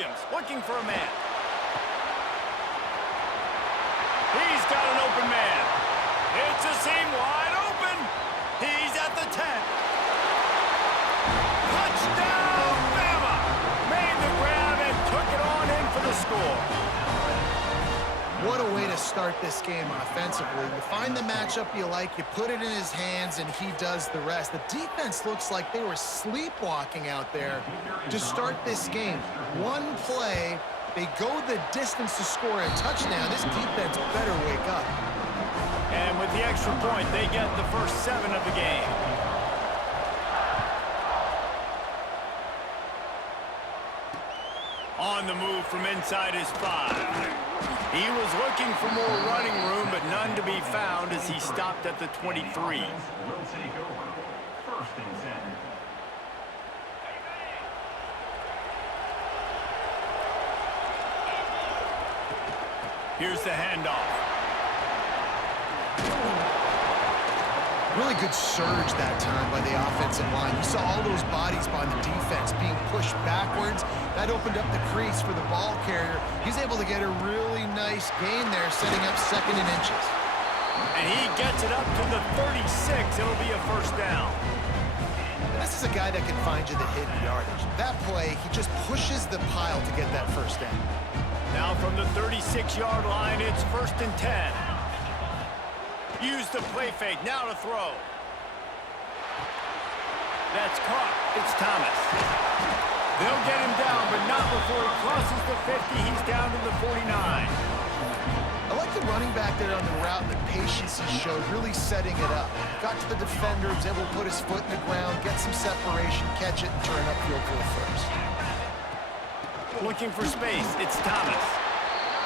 Williams looking for a man. He's got an open man. It's a seam wide open. He's at the 10. Touchdown, Bamba! Made the grab and took it on in for the score. What a way to start this game offensively. You find the matchup you like, you put it in his hands, and he does the rest. The defense looks like they were sleepwalking out there to start this game. One play, they go the distance to score a touchdown. This defense better wake up. And with the extra point, they get the first 7 of the game. On the move from inside his 5. He was looking for more running room, but none to be found as he stopped at the 23. Will take over. 1st and 10. Here's the handoff. Really good surge that time by the offensive line. You saw all those bodies by the defense being pushed backwards. That opened up the crease for the ball carrier. He's able to get a really nice gain there, setting up 2nd and inches. And he gets it up to the 36. It'll be a first down. And this is a guy that can find you the hidden yardage. That play, he just pushes the pile to get that first down. Now from the 36-yard line, it's 1st and 10. Use the play fake, now to throw. That's caught. It's Thomas. They'll get him down, but not before he crosses the 50. He's down to the 49. I like the running back there on the route and the patience he showed, really setting it up. Got to the defender, was able to put his foot in the ground, get some separation, catch it, and turn upfield for the first. Looking for space, it's Thomas.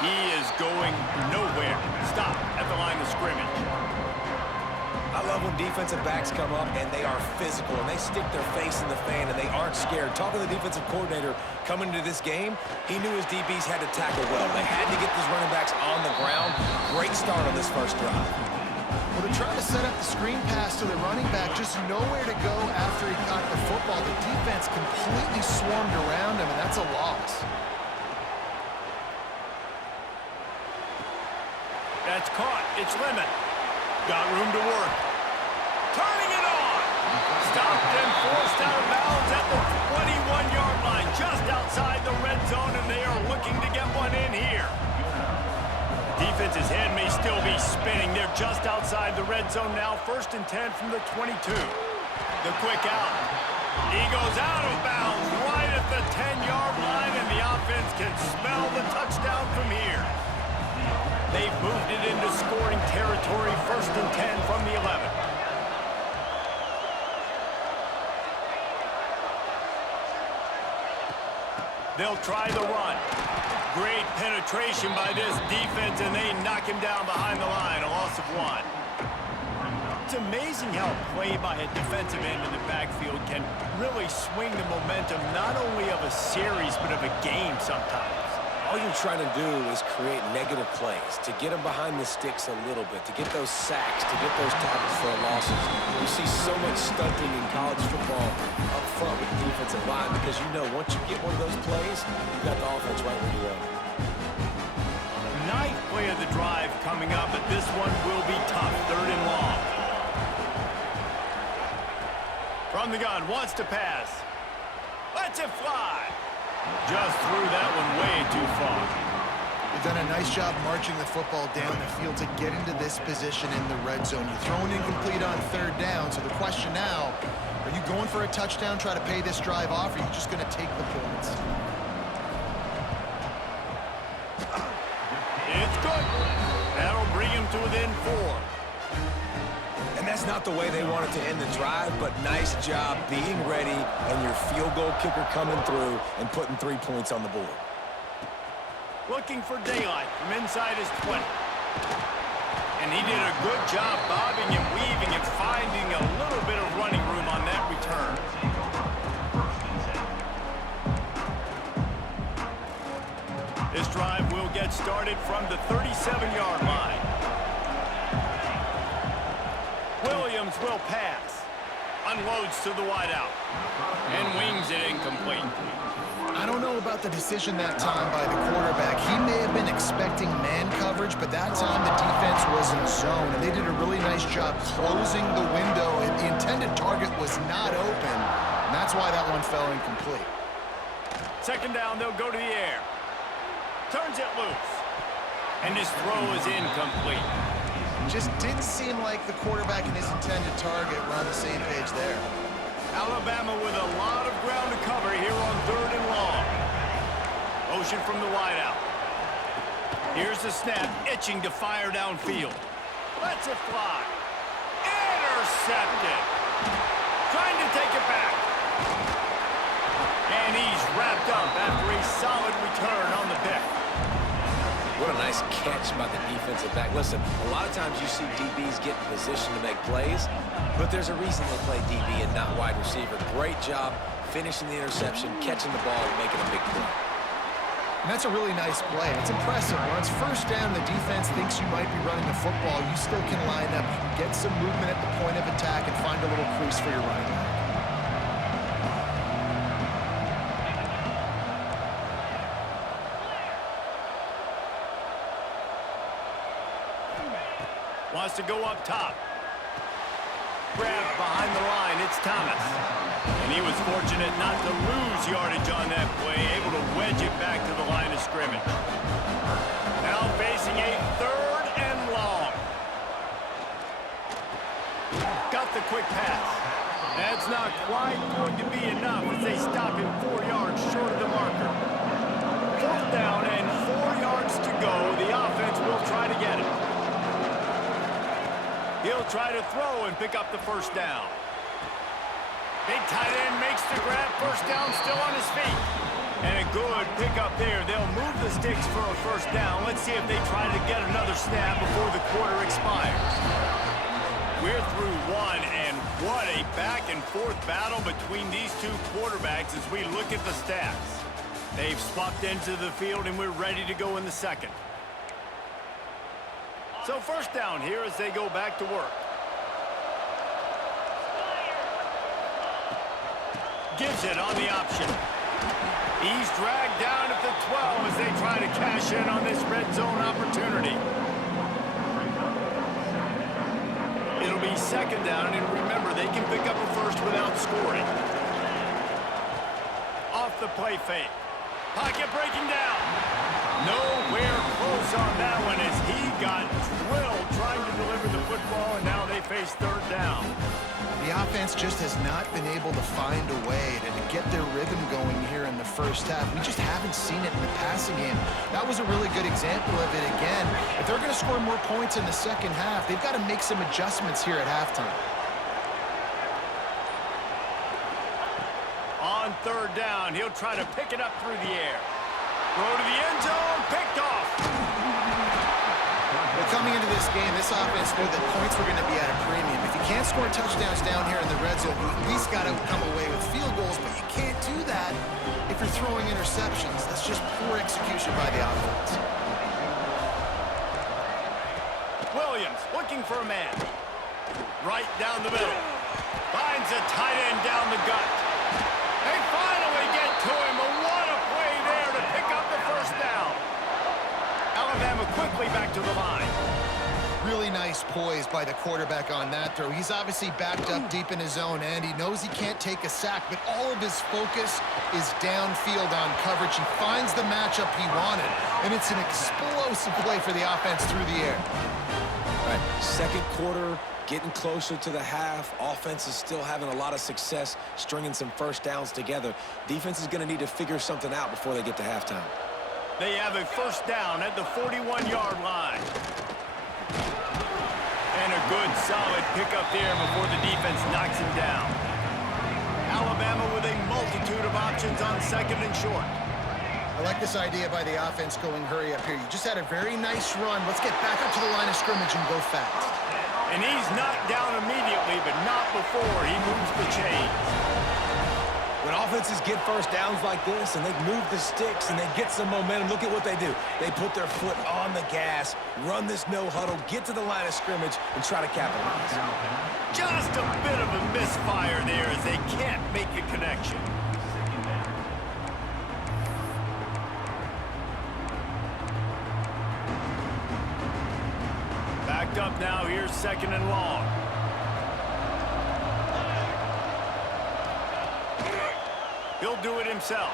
He is going nowhere. Stop at the line of scrimmage. I love when defensive backs come up and they are physical and they stick their face in the fan and they aren't scared. Talking to the defensive coordinator coming into this game, he knew his DBs had to tackle well. They had to get these running backs on the ground. Great start on this first drive. Well, they're trying to set up the screen pass to the running back, just nowhere to go after he caught the football. The defense completely swarmed around him, and that's a loss. That's caught. It's Lemon. Got room to work. Turning it on. Stopped and forced out of bounds at the 21-yard line, just outside the red zone, and they are looking to get one in here. The defense's head may still be spinning. They're just outside the red zone now. 1st and 10 from the 22. The quick out. He goes out of bounds right at the 10-yard line, and the offense can smell the touchdown from here. They've moved it into scoring territory. 1st and 10 from the 11. They'll try the run. Great penetration by this defense, and they knock him down behind the line. A loss of 1. It's amazing how a play by a defensive end in the backfield can really swing the momentum not only of a series but of a game sometimes. All you're trying to do is create negative plays, to get them behind the sticks a little bit, to get those sacks, to get those tackles for losses. You see so much stunting in college football up front with the defensive line because you know once you get one of those plays, you've got the offense right where you want. 9th play of the drive coming up, but this one will be tough. 3rd and long. From the gun, wants to pass. Lets it fly. Just threw that one way too far. They've done a nice job marching the football down the field to get into this position in the red zone. You're throwing incomplete on 3rd down, so the question now, are you going for a touchdown, try to pay this drive off, or are you just going to take the points? It's good. That'll bring him to within 4. And that's not the way they wanted to end the drive, but nice job being ready and your field goal kicker coming through and putting 3 points on the board. Looking for daylight from inside his 20. And he did a good job bobbing and weaving and finding a little bit of running room on that return. This drive will get started from the 37-yard line. Williams will pass. Unloads to the wideout. And wings it incomplete. I don't know about the decision that time by the quarterback. He may have been expecting man coverage, but that time the defense was in zone, and they did a really nice job closing the window. The intended target was not open, and that's why that one fell incomplete. Second down, they'll go to the air. Turns it loose. And his throw is incomplete. Just didn't seem like the quarterback and his intended target were on the same page there. Alabama with a lot of ground to cover here on 3rd and long. Motion from the wideout. Here's the snap, itching to fire downfield. Lets it fly. Intercepted. Trying to take it back. And he's wrapped up after a solid return on the pick. What a nice catch by the defensive back. Listen, a lot of times you see DBs get in position to make plays, but there's a reason they play DB and not wide receiver. Great job finishing the interception, catching the ball, and making a big play. And that's a really nice play. It's impressive. When it's first down, the defense thinks you might be running the football. You still can line up, you can get some movement at the point of attack, and find a little crease for your running back. Wants to go up top. Grab behind the line, it's Thomas. And he was fortunate not to lose yardage on that play, able to wedge it back to the line of scrimmage. Now facing a 3rd and long. Got the quick pass. That's not quite going to be enough as they stop him 4 yards short of the marker. 4th down and 4 yards to go. The offense will try to get it. He'll try to throw and pick up the first down. Big tight end makes the grab. First down, still on his feet. And a good pickup there. They'll move the sticks for a first down. Let's see if they try to get another snap before the quarter expires. We're through one, and what a back-and-forth battle between these two quarterbacks as we look at the stats. They've swapped into the field, and we're ready to go in the second. So first down here as they go back to work. Gives it on the option. He's dragged down at the 12 as they try to cash in on this red zone opportunity. It'll be second down, and remember, they can pick up a first without scoring. Off the play fake. Pocket breaking down. Nowhere close on that one as he got drilled trying to deliver the football, and now they face 3rd down. The offense just has not been able to find a way to get their rhythm going here in the first half. We just haven't seen it in the passing game. That was a really good example of it again. If they're going to score more points in the second half, they've got to make some adjustments here at halftime. On 3rd down, he'll try to pick it up through the air. Throw to the end zone, picked off. Well, coming into this game, this offense knew that points were going to be at a premium. If you can't score touchdowns down here in the red zone, you at least got to come away with field goals, but you can't do that if you're throwing interceptions. That's just poor execution by the offense. Williams looking for a man. Right down the middle. Finds a tight end down the gut. They finally get to him, but what a play there to pick up the first down. Alabama quickly back to the line. Really nice poise by the quarterback on that throw. He's obviously backed up deep in his own end. He knows he can't take a sack, but all of his focus is downfield on coverage. He finds the matchup he wanted, and it's an explosive play for the offense through the air. All right, second quarter, getting closer to the half. Offense is still having a lot of success stringing some first downs together. Defense is going to need to figure something out before they get to halftime. They have a first down at the 41-yard line. And a good, solid pickup there before the defense knocks him down. Alabama with a multitude of options on 2nd and short. I like this idea by the offense going hurry up here. You just had a very nice run. Let's get back up to the line of scrimmage and go fast. And he's knocked down immediately, but not before he moves the chains. When offenses get first downs like this and they move the sticks and they get some momentum, look at what they do. They put their foot on the gas, run this no huddle, get to the line of scrimmage, and try to capitalize. Just a bit of a misfire there as they can't make a connection. Backed up now, here's 2nd and long. He'll do it himself.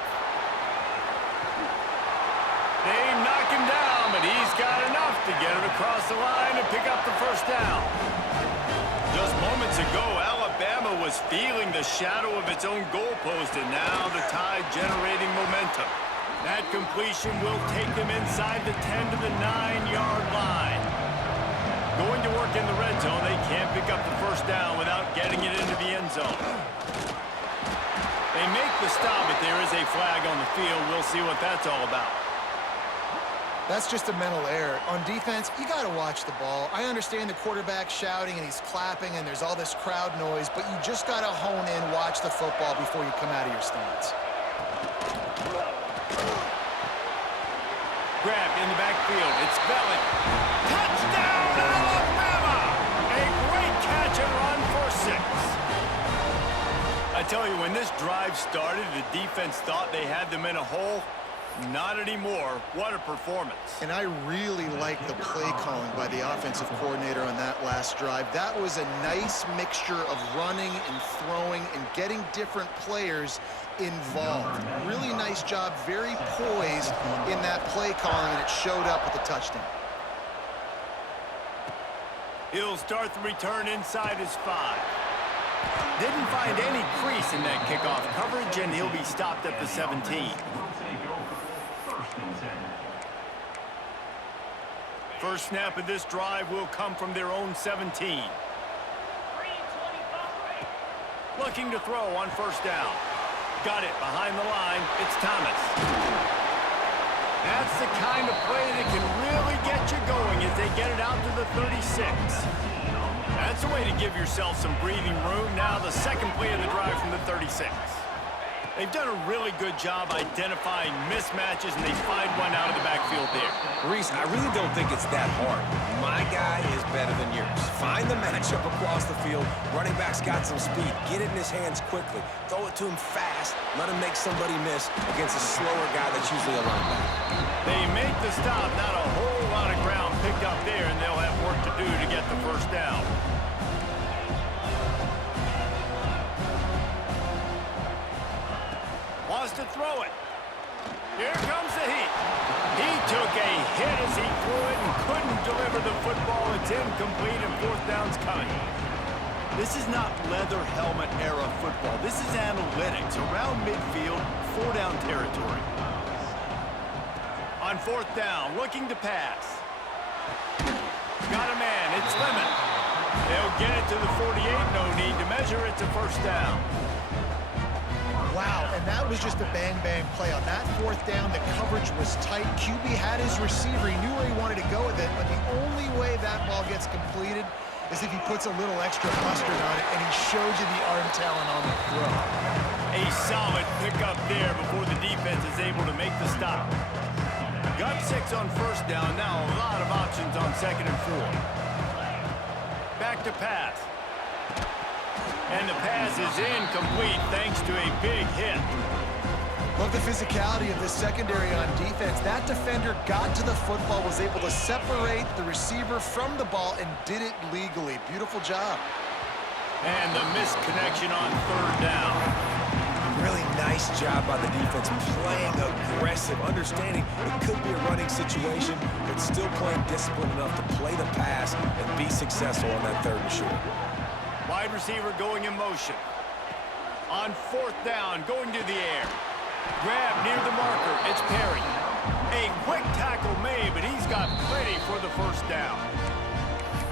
They knock him down, but he's got enough to get it across the line and pick up the first down. Just moments ago, Alabama was feeling the shadow of its own goalpost, and now the Tide generating momentum. That completion will take them inside the 10 to the 9-yard line. Going to work in the red zone, they can't pick up the first down without getting it into the end zone. They make the stop, but there is a flag on the field. We'll see what that's all about. That's just a mental error. On defense, you got to watch the ball. I understand the quarterback shouting and he's clapping and there's all this crowd noise, but you just got to hone in, watch the football before you come out of your stance. Grabbed in the backfield. It's Belling. Touchdown, Alabama! A great catch and run for 6. I tell you, when this drive started, the defense thought they had them in a hole. Not anymore. What a performance. And I really like the play calling by the offensive coordinator on that last drive. That was a nice mixture of running and throwing and getting different players involved. Really nice job, very poised in that play calling, and it showed up with a touchdown. He'll start the return inside his 5. Didn't find any crease in that kickoff coverage, and he'll be stopped at the 17. First snap of this drive will come from their own 17. Looking to throw on first down. Got it behind the line. It's Thomas. That's the kind of play that can really get you going as they get it out to the 36. That's a way to give yourself some breathing room. Now the second play of the drive from the 36. They've done a really good job identifying mismatches, and they find one out of the backfield there. Reese, I really don't think it's that hard. My guy is better than yours. Find the matchup across the field. Running back's got some speed. Get it in his hands quickly. Throw it to him fast. Let him make somebody miss against a slower guy that's usually a linebacker. They make the stop. Not a whole lot of ground picked up there, and they'll have work to do to get the first down. Wants to throw it. Here comes the heat. He took a hit as he threw it and couldn't deliver the football. It's incomplete, and fourth down's coming. This is not leather helmet era football. This is analytics. Around midfield, 4-down territory. On fourth down, looking to pass. Got a man. It's Lemon. They'll get it to the 48. No need to measure. It's a first down. Wow, and that was just a bang-bang play. On that fourth down, the coverage was tight. QB had his receiver. He knew where he wanted to go with it, but the only way that ball gets completed is if he puts a little extra mustard on it, and he showed you the arm talent on the throw. A solid pickup there before the defense is able to make the stop. Got 6 on first down. Now a lot of options on 2nd and 4. Back to pass. And the pass is incomplete thanks to a big hit. Love the physicality of this secondary on defense. That defender got to the football, was able to separate the receiver from the ball, and did it legally. Beautiful job. And the missed connection on third down. Really nice job by the defense, playing aggressive, understanding it could be a running situation, but still playing disciplined enough to play the pass and be successful on that 3rd and short. Wide receiver going in motion. On fourth down, going to the air. Grab near the marker. It's Perry. A quick tackle made, but he's got plenty for the first down.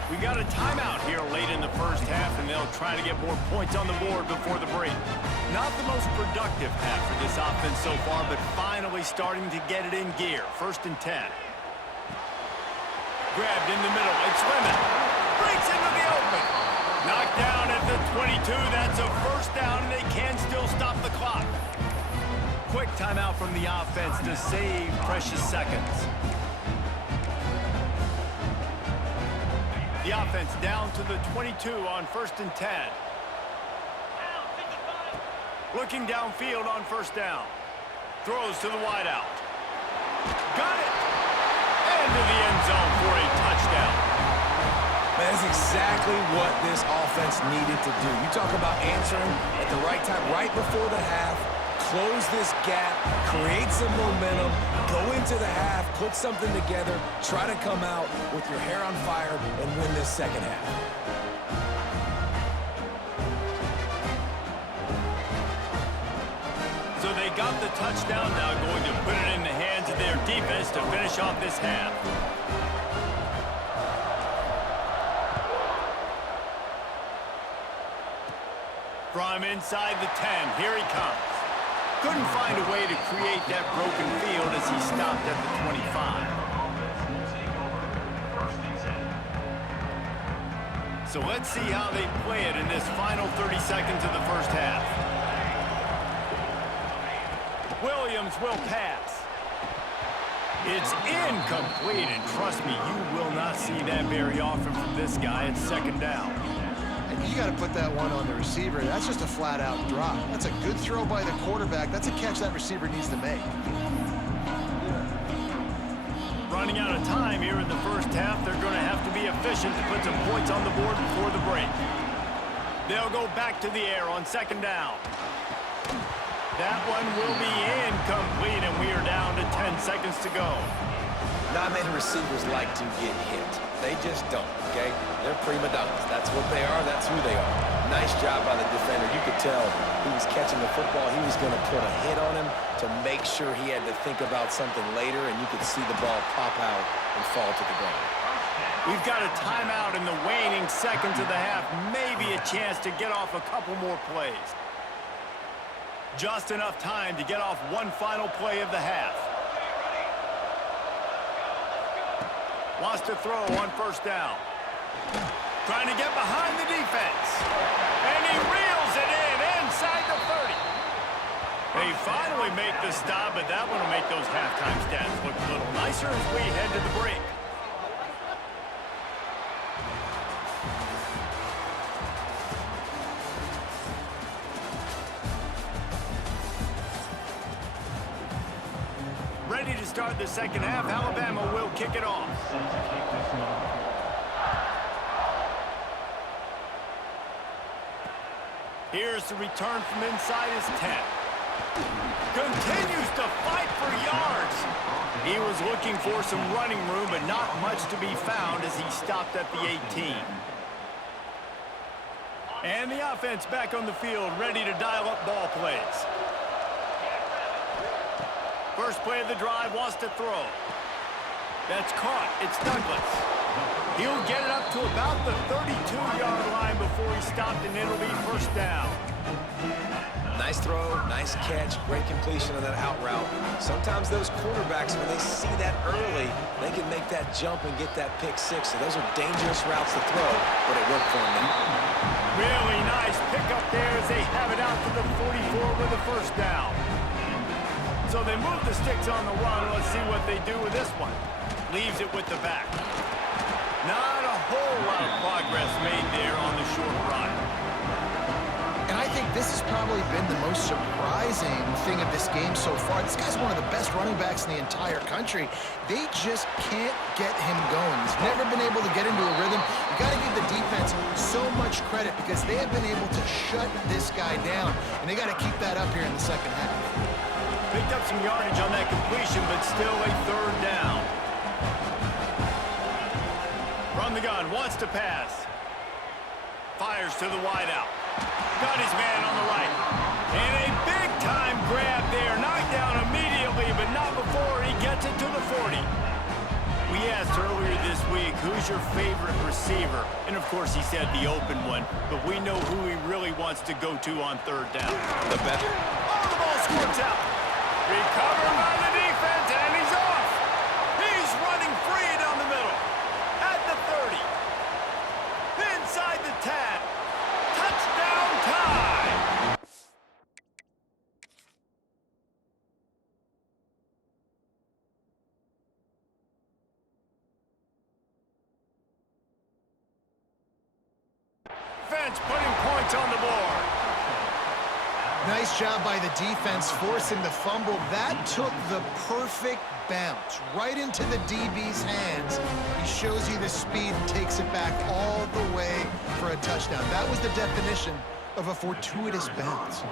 We got a timeout here late in the first half, and they'll try to get more points on the board before the break. Not the most productive half for this offense so far, but finally starting to get it in gear. 1st and 10. Grabbed in the middle. It's Lemon. Breaks into the open. Knocked down at the 22, that's a first down, and they can still stop the clock. Quick timeout from the offense to save precious seconds. The offense down to the 22 on 1st and 10. Looking downfield on 1st down. Throws to the wideout. Got it! Into the end zone for a touchdown. That's exactly what this offense needed to do. You talk about answering at the right time, right before the half, close this gap, create some momentum, go into the half, put something together, try to come out with your hair on fire and win this second half. So they got the touchdown, now going to put it in the hands of their defense to finish off this half. From inside the 10, here he comes. Couldn't find a way to create that broken field as he stopped at the 25. So let's see how they play it in this final 30 seconds of the first half. Williams will pass. It's incomplete, and trust me, you will not see that very often from this guy at 2nd down. You got to put that one on the receiver. That's just a flat-out drop. That's a good throw by the quarterback. That's a catch that receiver needs to make. Running out of time here in the first half, they're going to have to be efficient to put some points on the board before the break. They'll go back to the air on 2nd down. That one will be incomplete, and we are down to 10 seconds to go. Not many receivers like to get hit. They just don't, okay? They're prima donnas. That's what they are. That's who they are. Nice job by the defender. You could tell he was catching the football. He was going to put a hit on him to make sure he had to think about something later, and you could see the ball pop out and fall to the ground. We've got a timeout in the waning seconds of the half. Maybe a chance to get off a couple more plays. Just enough time to get off one final play of the half. Wants to throw on 1st down. Trying to get behind the defense. And he reels it in inside the 30. They finally make the stop, but that one will make those halftime stats look a little nicer as we head to the break. Ready to start the second half. Alabama will kick it off. Here's the return from inside his 10. Continues to fight for yards. He was looking for some running room, but not much to be found as he stopped at the 18. And the offense back on the field, ready to dial up ball plays. First play of the drive, wants to throw. That's caught. It's Douglas. He'll get it up to about the 32-yard line before he stopped, and it'll be 1st down. Nice throw, nice catch, great completion on that out route. Sometimes those quarterbacks, when they see that early, they can make that jump and get that pick 6. So those are dangerous routes to throw, but it worked for them now. Really nice pickup there as they have it out to the 44 with a 1st down. So they move the sticks on the run. Let's see what they do with this one. Leaves it with the back. Not a whole lot of progress made there on the short run. And I think this has probably been the most surprising thing of this game so far. This guy's one of the best running backs in the entire country. They just can't get him going. He's never been able to get into a rhythm. You got to give the defense so much credit because they have been able to shut this guy down, and they got to keep that up here in the second half. Picked up some yardage on that completion, but still a 3rd down. From the gun, wants to pass. Fires to the wideout. Got his man on the right. And a big-time grab there. Knocked down immediately, but not before he gets it to the 40. We asked earlier this week, who's your favorite receiver? And, of course, he said the open one, but we know who he really wants to go to on 3rd down. The better. Oh, the ball squirts out. Recovered by the defense, and he's off. He's running free down the middle. At the 30. Inside the 10. Touchdown. defense putting points on the board. Nice job by the defense forcing the fumble. That took the perfect bounce right into the DB's hands. He shows you the speed and takes it back all the way for a touchdown. That was the definition of a fortuitous bounce.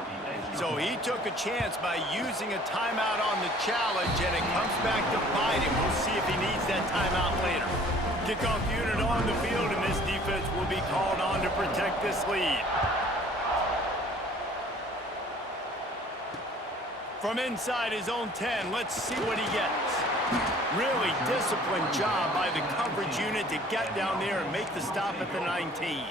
So he took a chance by using a timeout on the challenge, and it comes back to bite him. We'll see if he needs that timeout later. Kickoff unit on the field, and this defense will be called on to protect this lead. From inside his own 10, let's see what he gets. Really disciplined job by the coverage unit to get down there and make the stop at the 19.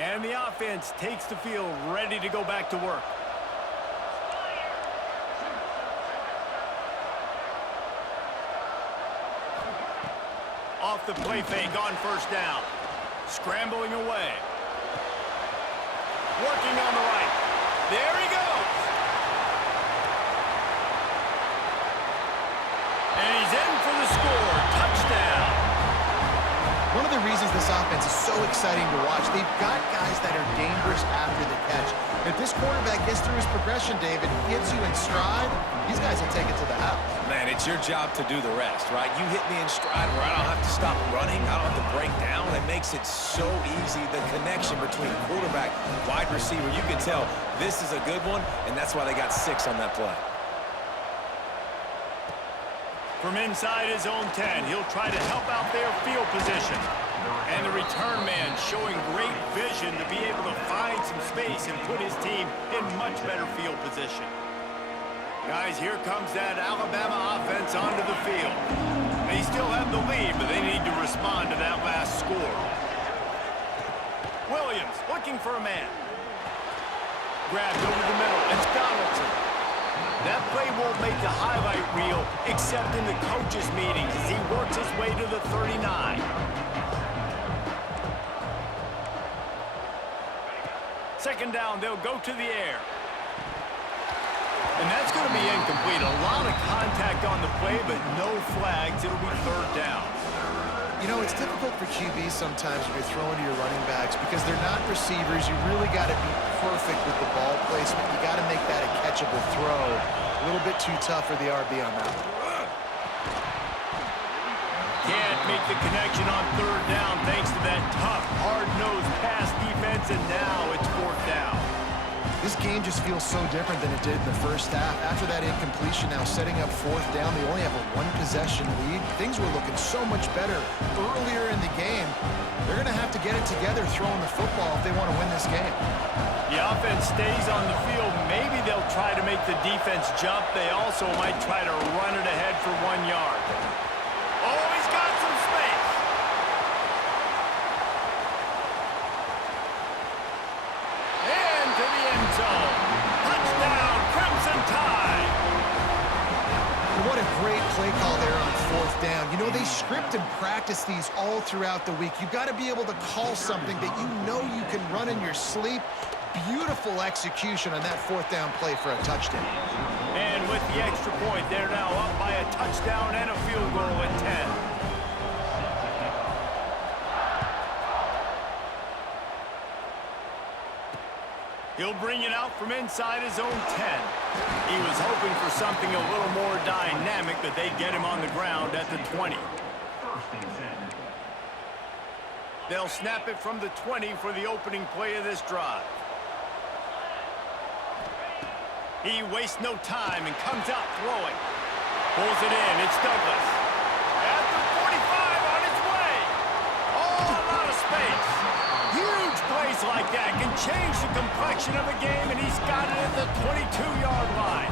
And the offense takes the field, ready to go back to work. Off the play fake on first down. Scrambling away. Working on the right. There he goes. And he's in for the score. Touchdown. One of the reasons this offense is so exciting to watch, they've got guys that are dangerous after the catch. If this quarterback gets through his progression, David, gets you in stride, these guys will take it to the house. Man, it's your job to do the rest, right? You hit me in stride where I don't have to stop running. I don't have to break down. It makes it so easy, the connection between quarterback, wide receiver. You can tell this is a good one, and that's why they got 6 on that play. From inside his own 10, he'll try to help out their field position. And the return man showing great vision to be able to find some space and put his team in much better field position. Guys, here comes that Alabama offense onto the field. They still have the lead, but they need to respond to that last score. Williams looking for a man. Grabbed over the middle. It's Donaldson. That play won't make the highlight reel except in the coaches' meetings as he works his way to the 39. Second down, they'll go to the air. And that's going to be incomplete. A lot of contact on the play, but no flags. It'll be third down. You know, it's difficult for QBs sometimes when you're throwing to your running backs because they're not receivers. You really got to be perfect with the ball placement. You got to make that a catchable throw. A little bit too tough for the RB on that one. Can't make the connection on third down thanks to that tough, hard-nosed pass defense, and now it's fourth down. This game just feels so different than it did in the first half. After that incompletion, now setting up fourth down, they only have a one-possession lead. Things were looking so much better earlier in the game. They're going to have to get it together throwing the football if they want to win this game. The offense stays on the field. Maybe they'll try to make the defense jump. They also might try to run it ahead for 1 yard. Oh, he's got some space. And to the end zone. Touchdown, Crimson Tide. What a great play call there on fourth down. You know, they script and practice these all throughout the week. You've got to be able to call something that you know you can run in your sleep. Beautiful execution on that fourth down play for a touchdown. And with the extra point, they're now up by a touchdown and a field goal at 10. He'll bring it out from inside his own 10. He was hoping for something a little more dynamic, but they get him on the ground at the 20. They'll snap it from the 20 for the opening play of this drive. He wastes no time and comes out throwing. Pulls it in. It's Douglas. At the 45 on its way. Oh, a lot of space. Huge plays like that can change the complexion of a game, and he's got it at the 22-yard line.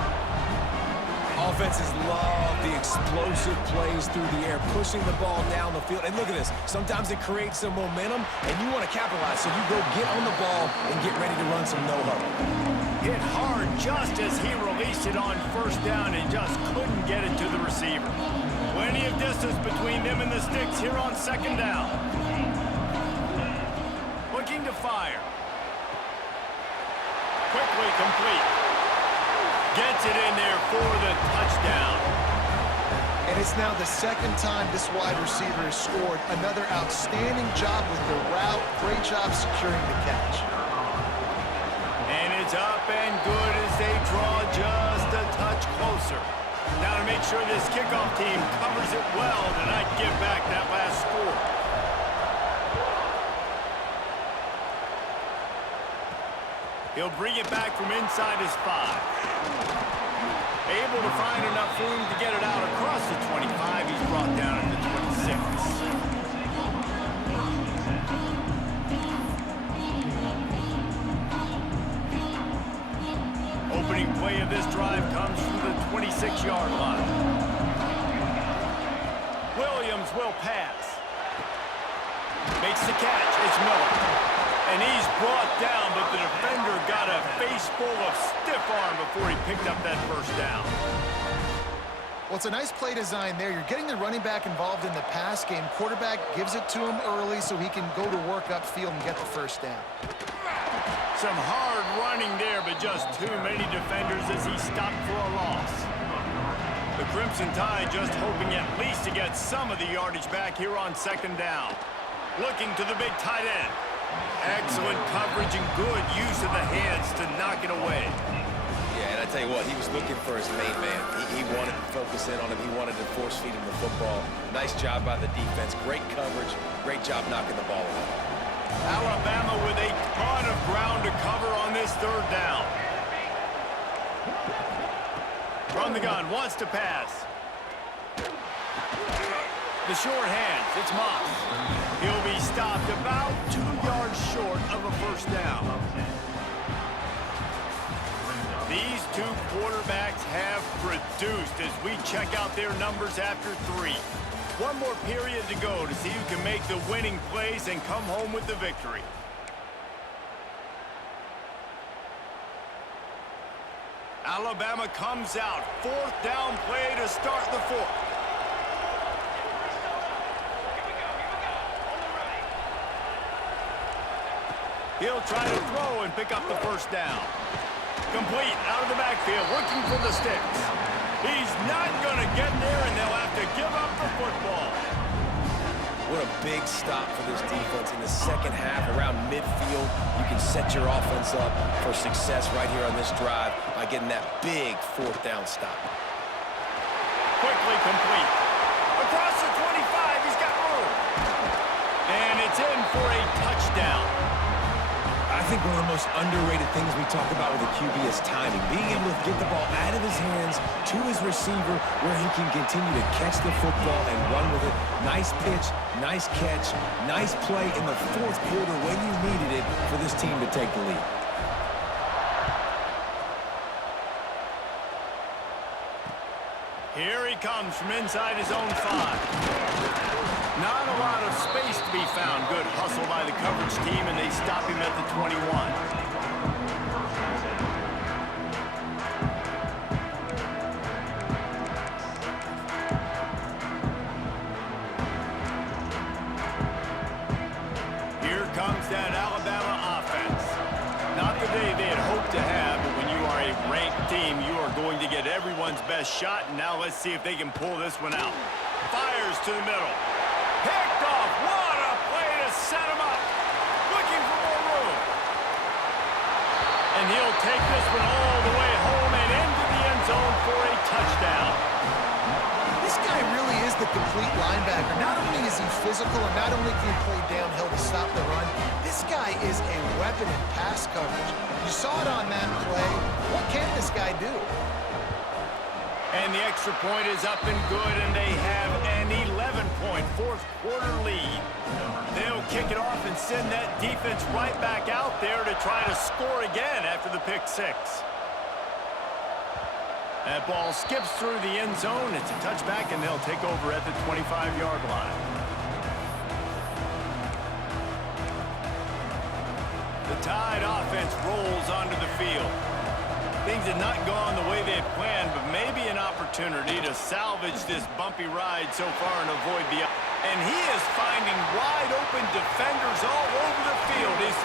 Offenses love the explosive plays through the air, pushing the ball down the field. And look at this. Sometimes it creates some momentum, and you want to capitalize. So you go get on the ball and get ready to run some no-huddle. Hit hard just as he released it on first down and just couldn't get it to the receiver. Plenty of distance between them and the sticks here on second down. Looking to fire. Quickly complete. Gets it in there for the touchdown. And it's now the second time this wide receiver has scored. Another outstanding job with the route. Great job securing the catch. And it's up and good as they draw just a touch closer. Now to make sure this kickoff team covers it well to not give back that last score. He'll bring it back from inside his 5. Able to find enough room to get it out across the 25. He's brought down at the 26. Opening play of this drive comes from the 26-yard line. Williams will pass. Makes the catch. It's Miller. And he's brought down, but the defender got a face full of stiff arm before he picked up that first down. Well, it's a nice play design there. You're getting the running back involved in the pass game. Quarterback gives it to him early so he can go to work upfield and get the first down. Some hard running there, but just too many defenders as he stopped for a loss. The Crimson Tide just hoping at least to get some of the yardage back here on second down. Looking to the big tight end. Excellent coverage and good use of the hands to knock it away. Yeah, and I tell you what, he was looking for his main man. He wanted to focus in on him. He wanted to force feed him the football. Nice job by the defense. Great coverage. Great job knocking the ball away. Alabama with a ton of ground to cover on this third down. From the gun, wants to pass. The short hands, it's Moss. He'll be stopped about 2 yards short of a first down. These two quarterbacks have produced as we check out their numbers after 3. One more period to go to see who can make the winning plays and come home with the victory. Alabama comes out. 4th down play to start the 4th. He'll try to throw and pick up the first down. Complete out of the backfield, looking for the sticks. He's not going to get there, and they'll have to give up the football. What a big stop for this defense in the second half around midfield. You can set your offense up for success right here on this drive by getting that big 4th down stop. Quickly complete. Across the 25, he's got room. And it's in for a touchdown. I think one of the most underrated things we talk about with a QB is timing. Being able to get the ball out of his hands to his receiver where he can continue to catch the football and run with it. Nice pitch, nice catch, nice play in the 4th quarter when you needed it for this team to take the lead. Here he comes from inside his own 5. Not a lot of space to be found. Good hustle by the coverage team, and they stop him at the 21. Here comes that Alabama offense. Not the day they had hoped to have, but when you are a ranked team, you are going to get everyone's best shot, and now let's see if they can pull this one out. Fires to the middle. Picked off. What a play to set him up. Looking for more room. And he'll take this one all the way home and into the end zone for a touchdown. This guy really is the complete linebacker. Not only is he physical and not only can he play downhill to stop the run, this guy is a weapon in pass coverage. You saw it on that play. What can this guy do? And the extra point is up and good, and they have an 11-point 4th quarter lead. They'll kick it off and send that defense right back out there to try to score again after the pick 6. That ball skips through the end zone. It's a touchback, and they'll take over at the 25-yard line. The Tide offense rolls onto the field. Things had not gone the way they had planned, but maybe an opportunity to salvage this bumpy ride so far and avoid the... And he is finding wide open defenders all over the field. His